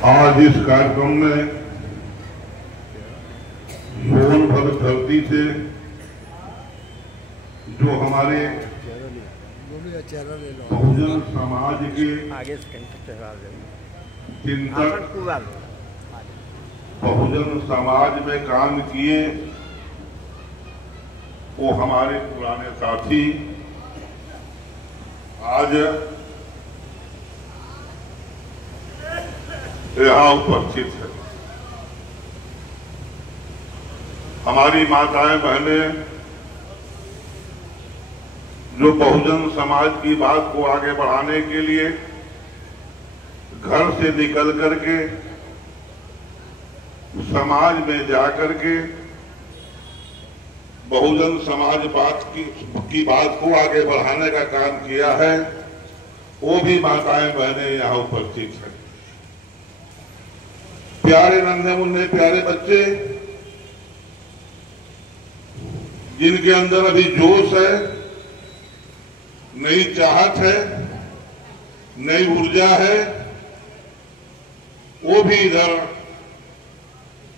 आज इस कार्यक्रम में सोनभद्र धरती से जो हमारे बहुजन समाज के चिंतक बहुजन समाज में काम किए वो हमारे पुराने साथी आज यहाँ उपस्थित है। हमारी माताएं बहनें जो बहुजन समाज की बात को आगे बढ़ाने के लिए घर से निकल करके समाज में जाकर के बहुजन समाज बात की बात को आगे बढ़ाने का काम किया है, वो भी माताएं बहनें यहाँ उपस्थित हैं। प्यारे नन्हे मुन्ने प्यारे बच्चे जिनके अंदर अभी जोश है, नई चाहत है, नई ऊर्जा है, वो भी इधर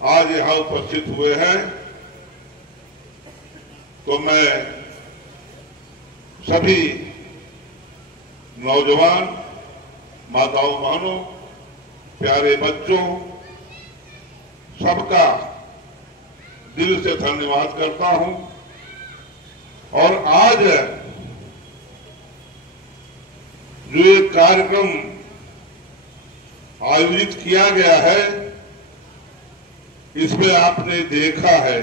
आज यहाँ उपस्थित हुए हैं। तो मैं सभी नौजवान माताओं बहनों प्यारे बच्चों सबका दिल से धन्यवाद करता हूं। और आज जो एक कार्यक्रम आयोजित किया गया है, इसमें आपने देखा है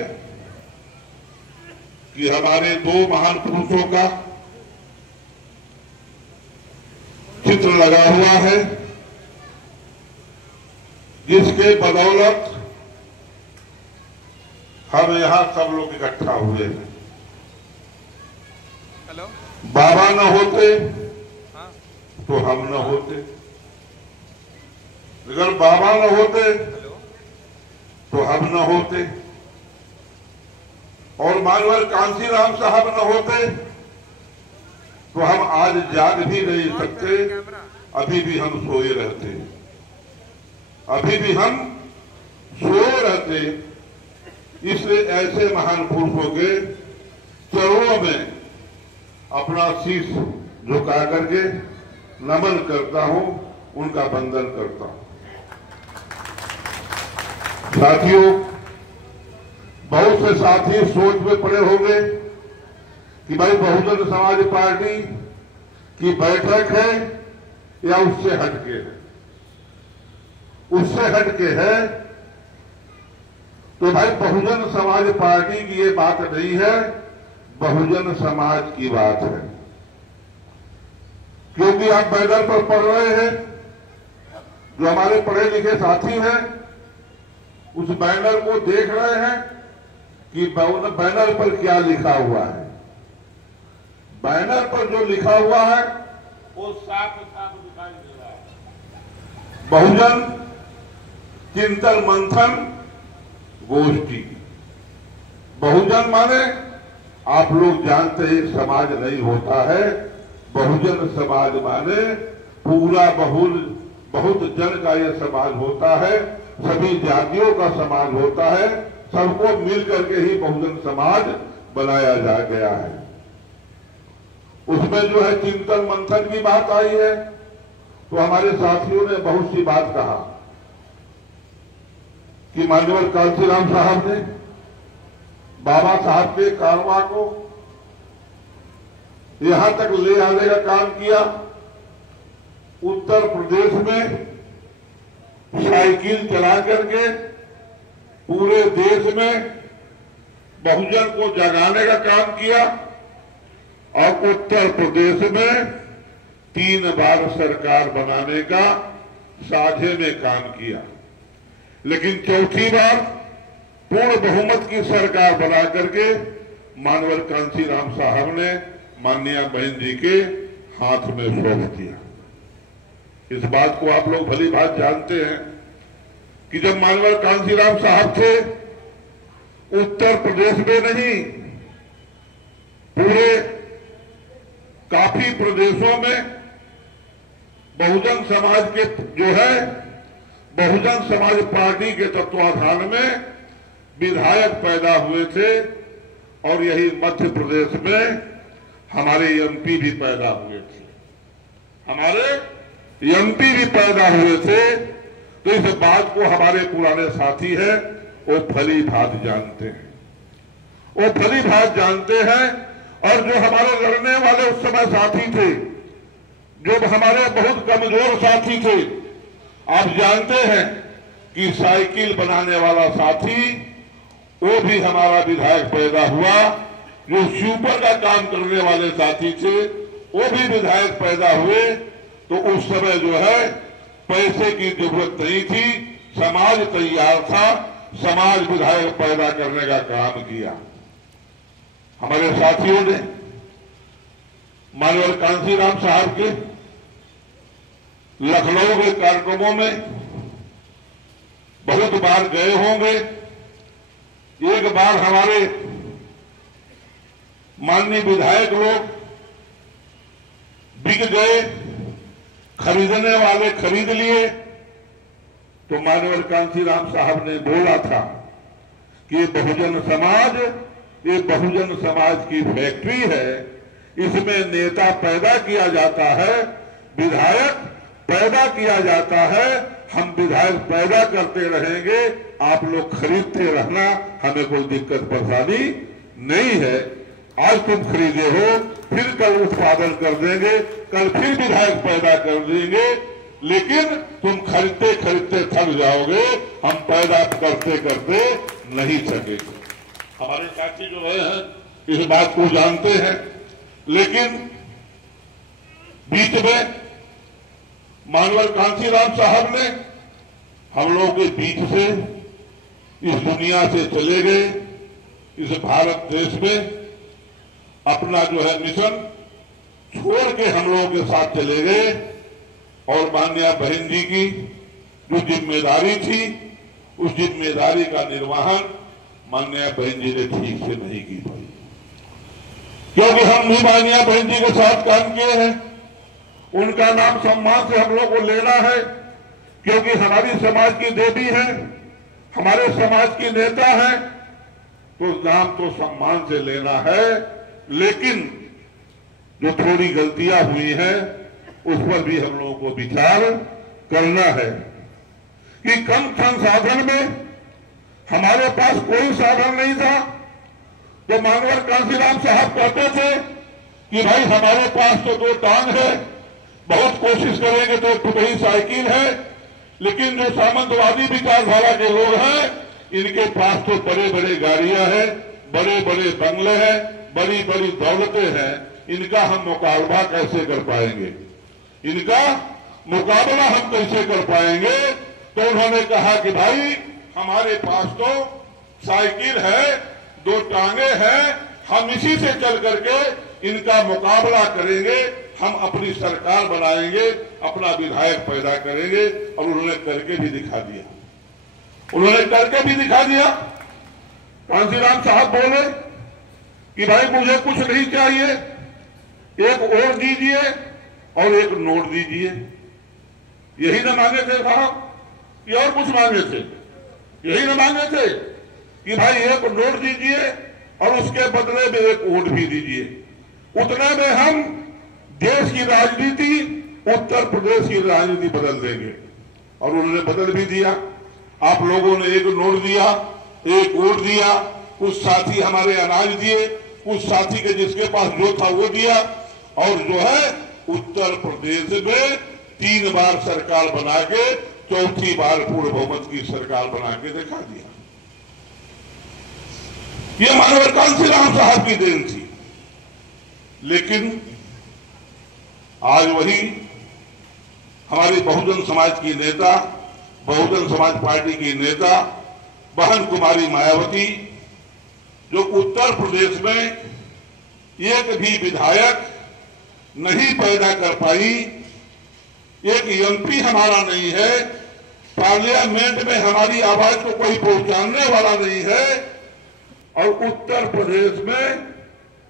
कि हमारे दो महान पुरुषों का चित्र लगा हुआ है, जिसके बदौलत हम यहाँ सब लोग इकट्ठा हुए हैं। बाबा न होते तो हम न होते, अगर बाबा न होते तो हम न होते, और मानवर कांसीराम साहब न होते तो हम आज जाग भी नहीं सकते, अभी भी हम सोए रहते, अभी भी हम सोए रहते। इसलिए ऐसे महान पुरुषों के चरणों में अपना शीश झुका करके नमन करता हूं, उनका वंदन करता हूं। साथियों, बहुत से साथी सोच में पड़े होंगे कि भाई बहुजन समाज पार्टी की बैठक है या उससे हटके है। उससे हटके है तो भाई बहुजन समाज पार्टी की ये बात नहीं है, बहुजन समाज की बात है। क्योंकि आप बैनर पर पढ़ रहे हैं, जो हमारे पढ़े लिखे साथी हैं उस बैनर को देख रहे हैं कि बैनर पर क्या लिखा हुआ है। बैनर पर जो लिखा हुआ है वो साफ साफ दिखाई दे रहा है, बहुजन चिंतन मंथन गोष्ठी। बहुजन माने आप लोग जानते हैं समाज नहीं होता है, बहुजन समाज माने पूरा बहुत जन का यह समाज होता है, सभी जातियों का समाज होता है, सबको मिल करके ही बहुजन समाज बनाया जा गया है। उसमें जो है चिंतन मंथन की बात आई है, तो हमारे साथियों ने बहुत सी बात कहा कि माननीय कांसीराम साहब ने बाबा साहब के कारवां को यहां तक ले आने का काम किया। उत्तर प्रदेश में साइकिल चला करके पूरे देश में बहुजन को जगाने का काम किया, और उत्तर प्रदेश में 3 बार सरकार बनाने का साझे में काम किया। लेकिन चौथी बार पूर्ण बहुमत की सरकार बना करके मानवर कांसीराम साहब ने माननीय बहन जी के हाथ में सौंप दिया। इस बात को आप लोग भली बात जानते हैं कि जब मानवर कांसीराम साहब थे, उत्तर प्रदेश में नहीं पूरे काफी प्रदेशों में बहुजन समाज के जो है बहुजन समाज पार्टी के तत्वाधान में विधायक पैदा हुए थे और यही मध्य प्रदेश में हमारे एमपी भी पैदा हुए थे। हमारे एमपी भी पैदा हुए थे। तो इस बात को हमारे पुराने साथी हैं वो भली भांति जानते हैं, वो भली भांति जानते हैं। और जो हमारे लड़ने वाले उस समय साथी थे, जो हमारे बहुत कमजोर साथी थे, आप जानते हैं कि साइकिल बनाने वाला साथी वो भी हमारा विधायक पैदा हुआ। जो स्वीपर का काम करने वाले साथी थे वो भी विधायक पैदा हुए। तो उस समय जो है पैसे की जरूरत नहीं थी, समाज तैयार था, समाज विधायक पैदा करने का काम किया। हमारे साथियों ने माननीय कांशीराम साहब के लखनऊ के कार्यक्रमों में बहुत बार गए होंगे। एक बार हमारे माननीय विधायक लोग बिक गए, खरीदने वाले खरीद लिए। तो माननीय कांशीराम साहब ने बोला था कि ये बहुजन समाज की फैक्ट्री है, इसमें नेता पैदा किया जाता है, विधायक पैदा किया जाता है, हम विधायक पैदा करते रहेंगे, आप लोग खरीदते रहना, हमें कोई दिक्कत परेशानी नहीं है। आज तुम खरीदे हो, फिर कल उत्पादन कर देंगे, कल फिर विधायक पैदा कर देंगे, लेकिन तुम खरीदते खरीदते थक जाओगे, हम पैदा करते करते नहीं सकेंगे। हमारे साथी जो रहे हैं इस बात को जानते हैं। लेकिन बीच में माननीय कांशीराम साहब ने हम लोगों के बीच से इस दुनिया से चले गए। इस भारत देश में अपना जो है मिशन छोड़ के हम लोगों के साथ चले गए। और माननीय बहन जी की जो जिम्मेदारी थी, उस जिम्मेदारी का निर्वहन माननीय बहन जी ने ठीक से नहीं की पाई। क्योंकि हम भी माननीय बहन जी के साथ काम किए हैं, उनका नाम सम्मान से हम लोग को लेना है, क्योंकि हमारी समाज की देवी है, हमारे समाज की नेता है, तो नाम तो सम्मान से लेना है। लेकिन जो थोड़ी गलतियां हुई हैं उस पर भी हम लोगों को विचार करना है कि कम संसाधन में हमारे पास कोई साधन नहीं था। तो माननीय कांशीराम साहब कहते थे कि भाई हमारे पास तो 2 टांग है, बहुत कोशिश करेंगे तो टुकड़ी साइकिल है, लेकिन जो सामंतवादी विचारधारा के लोग हैं इनके पास तो बड़े बड़े गाड़ियां हैं, बड़े बड़े बंगले हैं, बड़ी बड़ी दौलतें हैं, इनका हम मुकाबला कैसे कर पाएंगे, इनका मुकाबला हम कैसे कर पाएंगे। तो उन्होंने कहा कि भाई हमारे पास तो साइकिल है, 2 टांगे हैं, हम इसी से चल करके इनका मुकाबला करेंगे, हम अपनी सरकार बनाएंगे, अपना विधायक पैदा करेंगे। और उन्होंने करके भी दिखा दिया, उन्होंने करके भी दिखा दिया। कांशीराम साहब बोले कि भाई मुझे कुछ नहीं चाहिए, एक और दीजिए और एक नोट दीजिए। यही ना मांगे थे साहब, कि और कुछ मांगे थे? यही ना मांगे थे कि भाई एक नोट दीजिए और उसके बदले में एक वोट भी दीजिए। उतने में हम देश की राजनीति, उत्तर प्रदेश की राजनीति बदल देंगे। और उन्होंने बदल भी दिया। आप लोगों ने एक नोट दिया, एक वोट दिया, कुछ साथी हमारे अनाज दिए, कुछ साथी के जिसके पास जो था वो दिया। और जो है उत्तर प्रदेश में 3 बार सरकार बना के 4थी बार पूर्ण बहुमत की सरकार बना के दिखा दिया। ये माननीय कांशीराम साहब की देन थी। लेकिन आज वही हमारी बहुजन समाज की नेता, बहुजन समाज पार्टी की नेता बहन कुमारी मायावती, जो उत्तर प्रदेश में एक भी विधायक नहीं पैदा कर पाई, एक एमपी हमारा नहीं है, पार्लियामेंट में हमारी आवाज को कोई पहुंचाने वाला नहीं है। और उत्तर प्रदेश में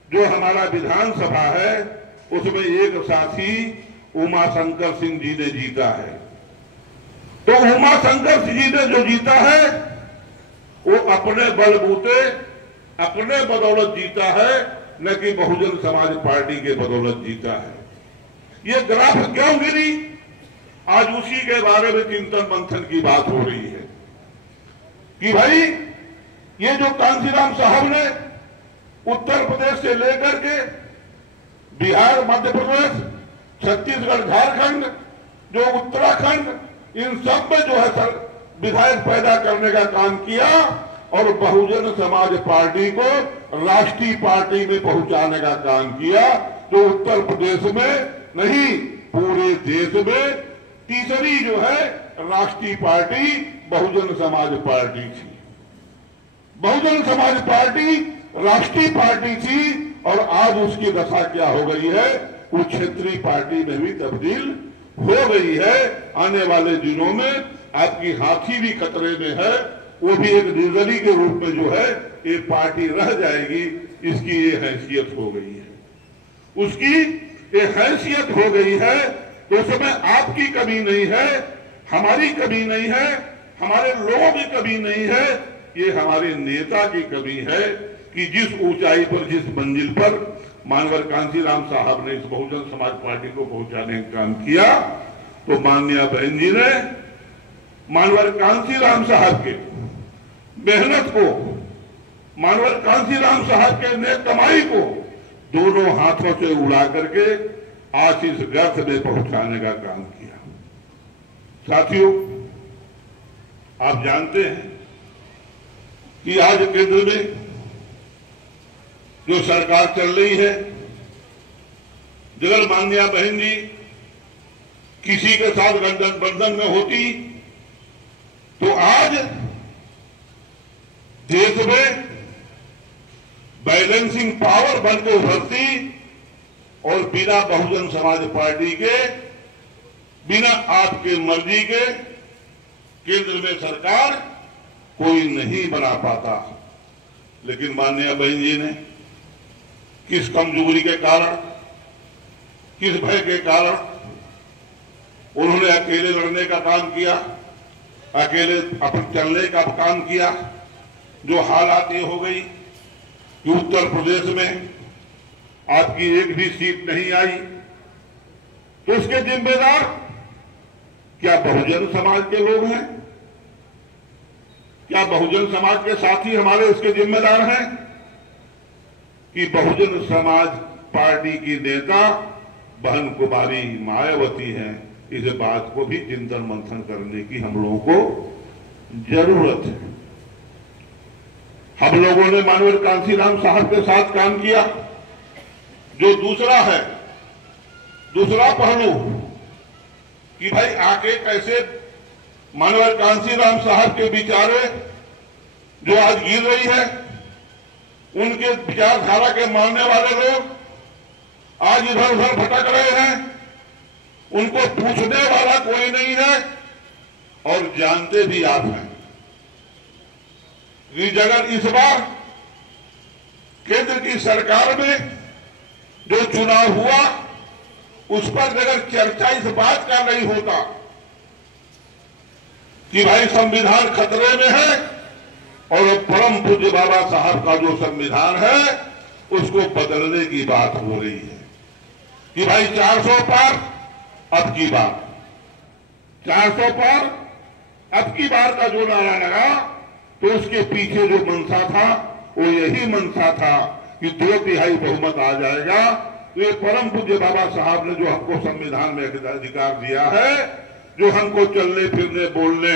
जो हमारा विधानसभा है उसमें एक साथी उमाशंकर सिंह जी ने जीता है। तो उमा शंकर जी ने जो जीता है वो अपने बलबूते, अपने बदौलत जीता है, न कि बहुजन समाज पार्टी के बदौलत जीता है। ये ग्राफ क्यों गिरी, आज उसी के बारे में चिंतन मंथन की बात हो रही है कि भाई ये जो कांशीराम साहब ने उत्तर प्रदेश से लेकर के बिहार, मध्य प्रदेश, छत्तीसगढ़, झारखंड, जो उत्तराखंड, इन सब में जो है विधायक पैदा करने का काम किया और बहुजन समाज पार्टी को राष्ट्रीय पार्टी में पहुंचाने का काम किया, जो उत्तर प्रदेश में नहीं पूरे देश में तीसरी जो है राष्ट्रीय पार्टी बहुजन समाज पार्टी थी। बहुजन समाज पार्टी राष्ट्रीय पार्टी थी और आज उसकी दशा क्या हो गई है, वो क्षेत्रीय पार्टी में भी तब्दील हो गई है। आने वाले दिनों में आपकी हाथी भी खतरे में है, वो भी एक निर्दलीय के रूप में जो है ये पार्टी रह जाएगी, इसकी ये हैसियत हो गई है, उसकी ये हैसियत हो गई है। तो उसमें आपकी कमी नहीं है, हमारी कमी नहीं है, हमारे लोगों की कमी नहीं है, ये हमारे नेता की कमी है कि जिस ऊंचाई पर, जिस मंजिल पर मानवर कांशीराम साहब ने इस बहुजन समाज पार्टी को पहुंचाने का काम किया, तो माननीय बहन जी ने मानवर कांशीराम साहब के मेहनत को, मानवर कांशीराम साहब के नेक कमाई को दोनों हाथों से उड़ा करके आज इस गर्त में पहुंचाने का काम किया। साथियों, आप जानते हैं कि आज केंद्र में जो सरकार चल रही है, अगर माननीय बहन जी किसी के साथ गठबंधन में होती तो आज देश में बैलेंसिंग पावर बनकर उभरती और बिना बहुजन समाज पार्टी के, बिना आपके मर्जी के केंद्र में सरकार कोई नहीं बना पाता। लेकिन माननीय बहन जी ने किस कमजोरी के कारण, किस भय के कारण उन्होंने अकेले लड़ने का काम किया, अकेले अपन चलने का काम किया। जो हालात ये हो गई कि उत्तर प्रदेश में आपकी एक भी सीट नहीं आई, तो इसके जिम्मेदार क्या बहुजन समाज के लोग हैं? क्या बहुजन समाज के साथी हमारे इसके जिम्मेदार हैं कि बहुजन समाज पार्टी की नेता बहन कुमारी मायावती हैं? इस बात को भी चिंतन मंथन करने की हम लोगों को जरूरत है। हम लोगों ने मानवर कांशीराम साहब के साथ काम किया। जो दूसरा पहलू कि भाई आके कैसे मानवर कांशीराम साहब के विचारे जो आज गिर रही है, उनके विचारधारा के मानने वाले लोग आज इधर उधर भटक रहे हैं, उनको पूछने वाला कोई नहीं है और जानते भी आप हैं। अगर इस बार केंद्र की सरकार में जो चुनाव हुआ उस पर अगर चर्चा इस बात का नहीं होता कि भाई संविधान खतरे में है और परम पूज्य बाबा साहब का जो संविधान है उसको बदलने की बात हो रही है कि भाई 400 पार अब की बार, 400 पार अब की बार का जो नारा लगा, तो उसके पीछे जो मंशा था वो यही मंशा था कि 2/3 बहुमत आ जाएगा। तो ये परम पूज्य बाबा साहब ने जो हमको संविधान में अधिकार दिया है, जो हमको चलने फिरने बोलने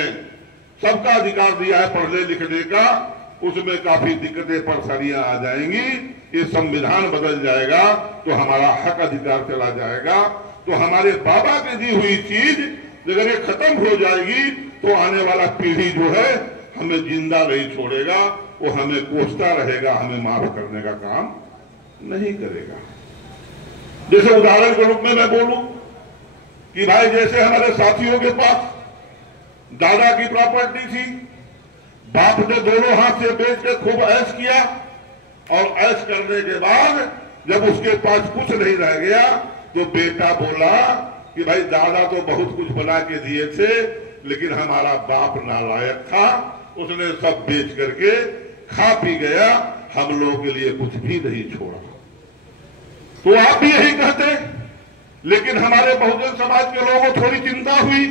सबका अधिकार दिया है, पढ़ने लिखने का, उसमें काफी दिक्कतें परेशानियां आ जाएंगी। ये संविधान बदल जाएगा तो हमारा हक अधिकार चला जाएगा, तो हमारे बाबा की दी हुई चीज अगर ये खत्म हो जाएगी तो आने वाला पीढ़ी जो है हमें जिंदा नहीं छोड़ेगा, वो हमें कोसता रहेगा, हमें माफ करने का काम नहीं करेगा। जैसे उदाहरण के रूप में मैं बोलूं कि भाई जैसे हमारे साथियों के पास दादा की प्रॉपर्टी थी, बाप ने दोनों हाथ से बेच के खूब ऐश किया और ऐश करने के बाद जब उसके पास कुछ नहीं रह गया तो बेटा बोला कि भाई दादा तो बहुत कुछ बना के दिए थे, लेकिन हमारा बाप नालायक था, उसने सब बेच करके खा पी गया, हम लोगों के लिए कुछ भी नहीं छोड़ा। तो आप भी यही कहते, लेकिन हमारे बहुजन समाज के लोगों को थोड़ी चिंता हुई,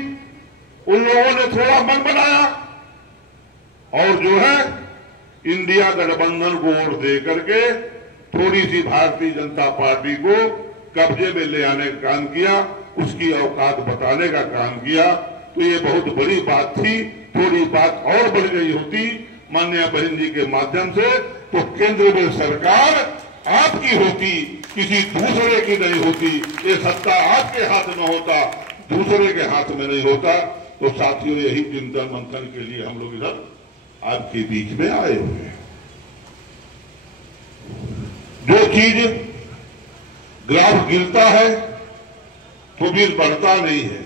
उन लोगों ने थोड़ा मन बनाया और जो है इंडिया गठबंधन को वोट दे करके थोड़ी सी भारतीय जनता पार्टी को कब्जे में ले आने का काम किया, उसकी औकात बताने का काम किया। तो ये बहुत बड़ी बात थी। थोड़ी बात और बढ़ गई होती माननीय बहन जी के माध्यम से, तो केंद्र में सरकार आपकी होती, किसी दूसरे की नहीं होती। ये सत्ता आपके हाथ में होता, दूसरे के हाथ में नहीं होता। तो साथियों, यही चिंतन मंथन के लिए हम लोग इधर आपके बीच में आए हुए हैं। जो चीज ग्राफ गिरता है तो फिर बढ़ता नहीं है।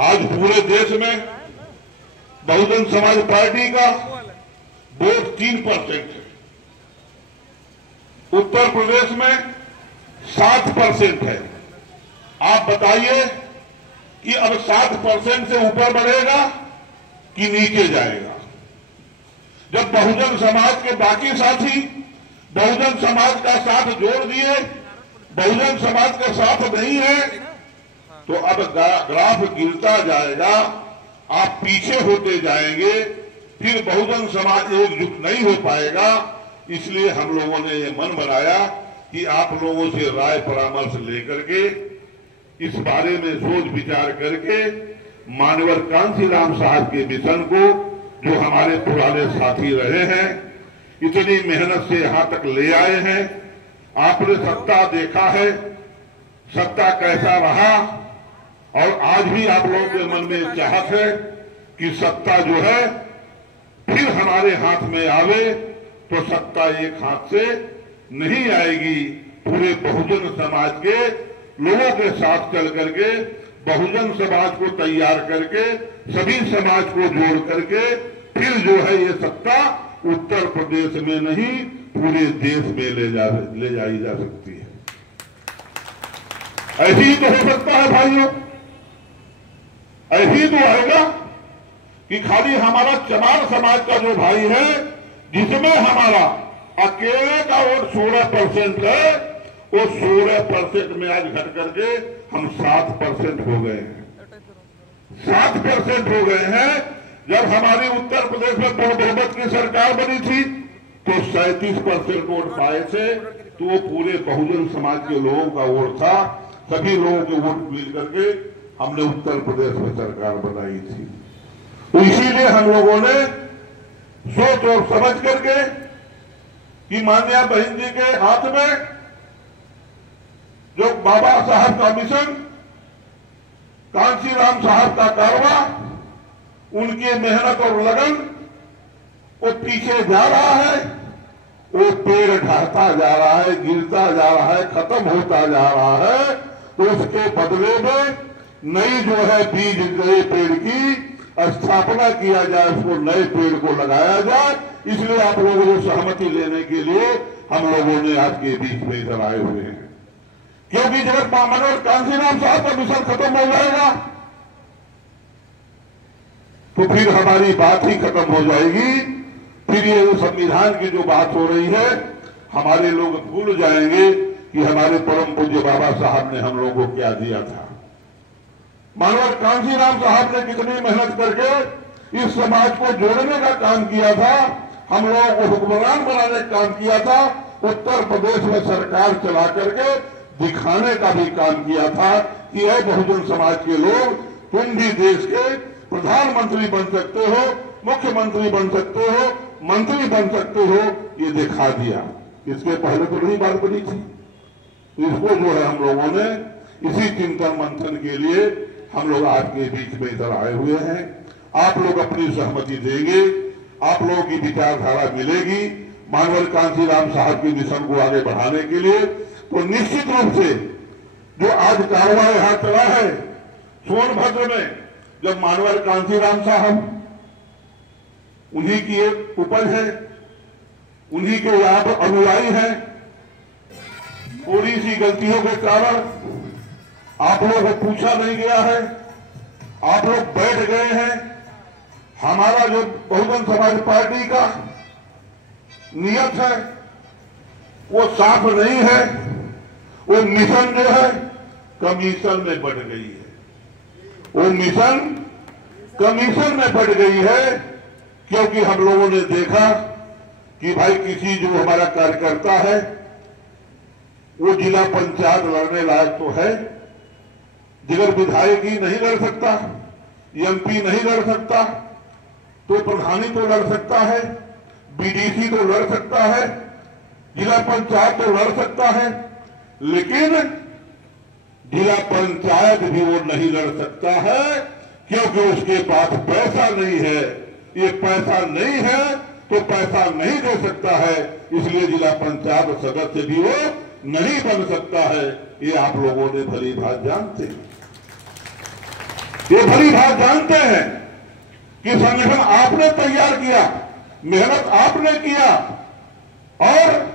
आज पूरे देश में बहुजन समाज पार्टी का वोट 3% है, उत्तर प्रदेश में 7% है। आप बताइए कि अब 7% से ऊपर बढ़ेगा कि नीचे जाएगा? जब बहुजन समाज के बाकी साथी बहुजन समाज का साथ जोड़ दिए, बहुजन समाज का साथ नहीं है, तो अब ग्राफ गिरता जाएगा, आप पीछे होते जाएंगे, फिर बहुजन समाज एकजुट नहीं हो पाएगा। इसलिए हम लोगों ने ये मन बनाया कि आप लोगों से राय परामर्श लेकर के इस बारे में सोच विचार करके मानवर कांशीराम साहब के मिशन को, जो हमारे पुराने साथी रहे हैं, इतनी मेहनत से यहां तक ले आए हैं। आपने सत्ता देखा है, सत्ता कैसा रहा, और आज भी आप लोगों के मन में चाहत है कि सत्ता जो है फिर हमारे हाथ में आवे। तो सत्ता एक हाथ से नहीं आएगी, पूरे बहुजन समाज के लोगों के साथ चल करके, बहुजन समाज को तैयार करके, सभी समाज को जोड़ करके फिर जो है ये सत्ता उत्तर प्रदेश में नहीं पूरे देश में ले जाई जा सकती है। ऐसे ही तो हो सकता है भाइयों, ऐसे ही तो आएगा कि खाली हमारा चमार समाज का जो भाई है, जिसमें हमारा अकेले का वोट 16% है, वो 16% में आज घट करके हम 7% हो गए हैं। 7% हो गए हैं। जब हमारी उत्तर प्रदेश में बहुमत की सरकार बनी थी तो 37% वोट पाए थे, तो वो पूरे बहुजन समाज के लोगों का वोट था। सभी लोगों के वोट मिल करके हमने उत्तर प्रदेश में सरकार बनाई थी। तो इसीलिए हम लोगों ने सोच और समझ करके कि माननीय बहन जी के हाथ में जो बाबा साहब का मिशन, कांशीराम साहब का कारवा, उनकी मेहनत और लगन, वो पीछे जा रहा है, वो पेड़ ढहता जा रहा है, गिरता जा रहा है, खत्म होता जा रहा है। तो उसके बदले में नई जो है बीज नए पेड़ की स्थापना किया जाए, उसको नए पेड़ को लगाया जाए। इसलिए आप लोगों को सहमति लेने के लिए हम लोगों ने आपके बीच में इधर आए हुए हैं, क्योंकि जब मनोहर कांशीराम साहब का मिशन खत्म हो जाएगा तो फिर हमारी बात ही खत्म हो जाएगी। फिर ये संविधान की जो बात हो रही है, हमारे लोग भूल जाएंगे कि हमारे परम पूज्य बाबा साहब ने हम लोगों को क्या दिया था। मनोहर कांशीराम साहब ने कितनी मेहनत करके इस समाज को जोड़ने का काम किया था, हम लोगों को हुक्मरान बनाने का काम किया था, उत्तर प्रदेश में सरकार चला करके दिखाने का भी काम किया था कि यह बहुजन समाज के लोग, तुम भी देश के प्रधानमंत्री बन सकते हो, मुख्यमंत्री बन सकते हो, मंत्री बन सकते हो, ये दिखा दिया। इसके पहले तो बड़ी बात बनी थी। तो इसको जो है हम लोगों ने इसी चिंतन मंथन के लिए हम लोग आपके बीच में इधर आए हुए हैं। आप लोग अपनी सहमति देंगे, आप लोगों की विचारधारा मिलेगी मानवर कांशीराम साहब के मिशन को आगे बढ़ाने के लिए। तो निश्चित रूप से जो आज कारवा यहां चला है सोनभद्र में, जब मानवर कांशीराम साहब, उन्हीं की एक उपज है, उन्हीं के यहां पर अनुयायी हैं, थोड़ी सी गलतियों के कारण आप लोगों को पूछा नहीं गया है, आप लोग बैठ गए हैं। हमारा जो बहुजन समाज पार्टी का नियत है वो साफ नहीं है। वो मिशन जो है कमीशन में बढ़ गई है। वो मिशन कमीशन में बढ़ गई है, क्योंकि हम लोगों ने देखा कि भाई किसी जो हमारा कार्यकर्ता है वो जिला पंचायत लड़ने लायक तो है, जिगर विधायक ही नहीं लड़ सकता, एमपी नहीं लड़ सकता, तो प्रधानी तो लड़ सकता है, बीडीसी तो लड़ सकता है, जिला पंचायत तो लड़ सकता है, लेकिन जिला पंचायत भी वो नहीं लड़ सकता है, क्योंकि उसके पास पैसा नहीं है। ये पैसा नहीं है तो पैसा नहीं दे सकता है, इसलिए जिला पंचायत सदस्य भी वो नहीं बन सकता है। ये आप लोगों ने भली बात जानते हैं। ये भली बात जानते हैं कि संगठन आपने तैयार किया, मेहनत आपने किया, और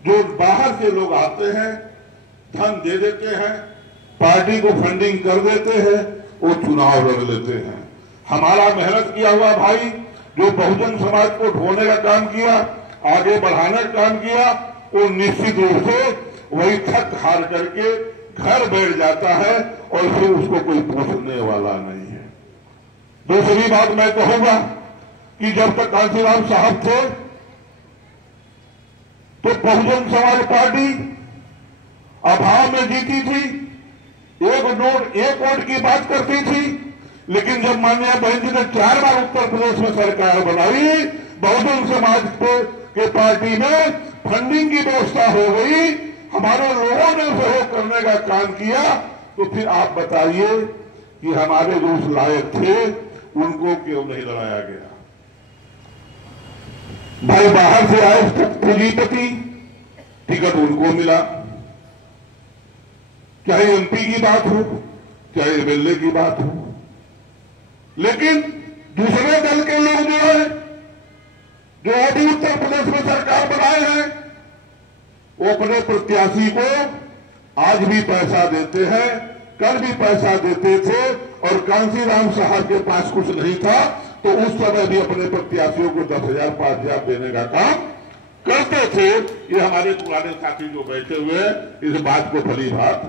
जो बाहर से लोग आते हैं धन दे देते हैं, पार्टी को फंडिंग कर देते हैं, वो चुनाव लड़ लेते हैं। हमारा मेहनत किया हुआ भाई जो बहुजन समाज को ढोने का काम किया, आगे बढ़ाने का काम किया, वो निश्चित रूप से वही थक हार करके घर बैठ जाता है और फिर उसको कोई पूछने वाला नहीं है। दूसरी बात मैं कहूंगा कि जब तक कांशीराम साहब थे तो बहुजन समाज पार्टी अभाव में जीती थी, एक वोट की बात करती थी, लेकिन जब माननीय बहन जी ने 4 बार उत्तर प्रदेश में सरकार बनाई, बहुजन समाज के पार्टी में फंडिंग की व्यवस्था हो गई, हमारे लोगों ने सहयोग करने का काम किया, तो फिर आप बताइए कि हमारे जो उस लायक थे उनको क्यों नहीं लड़ाया गया। भाई बाहर से आए पूंजीपति, टिकट उनको मिला, चाहे एमपी की बात हो चाहे एमएलए की बात हो, लेकिन दूसरे दल के लोग जो है, जो अभी उत्तर प्रदेश में सरकार बनाए हैं, वो अपने प्रत्याशी को आज भी पैसा देते हैं, कल भी पैसा देते थे, और कांशीराम साहब के पास कुछ नहीं था तो उस समय भी अपने प्रत्याशियों को 10,000 5,000 देने का काम करते थे। ये हमारे पुराने साथी जो बैठे हुए हैं इस बात को भली बात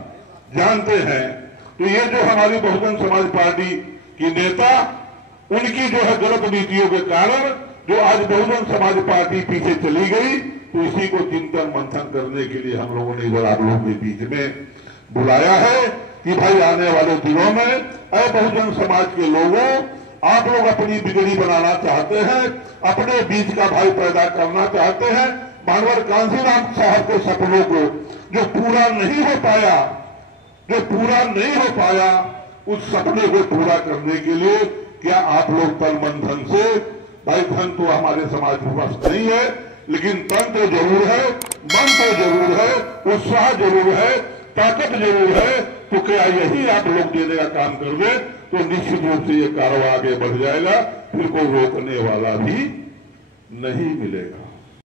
जानते हैं। तो ये जो हमारी बहुजन समाज पार्टी की नेता, उनकी जो है गलत नीतियों के कारण जो आज बहुजन समाज पार्टी पीछे चली गई, तो इसी को चिंतन मंथन करने के लिए हम लोगों ने इधर आप लोगों के बीच में बुलाया है कि भाई आने वाले दिनों में अय बहुजन समाज के लोगों, आप लोग अपनी बिगड़ी बनाना चाहते हैं, अपने बीच का भाई पैदा करना चाहते हैं, मानवर कांशीराम साहब के सपनों को जो पूरा नहीं हो पाया, उस सपने को पूरा करने के लिए क्या आप लोग तन मन धन से, भाई धन तो हमारे समाज के पास नहीं है, लेकिन तन तो जरूर है, मन तो जरूर है, उत्साह जरूर है, ताकत जरूर है, तो क्या यही आप लोग देने का काम कर दे तो निश्चित रूप से ये कारोबार आगे बढ़ जाएगा, फिर कोई रोकने वाला भी नहीं मिलेगा।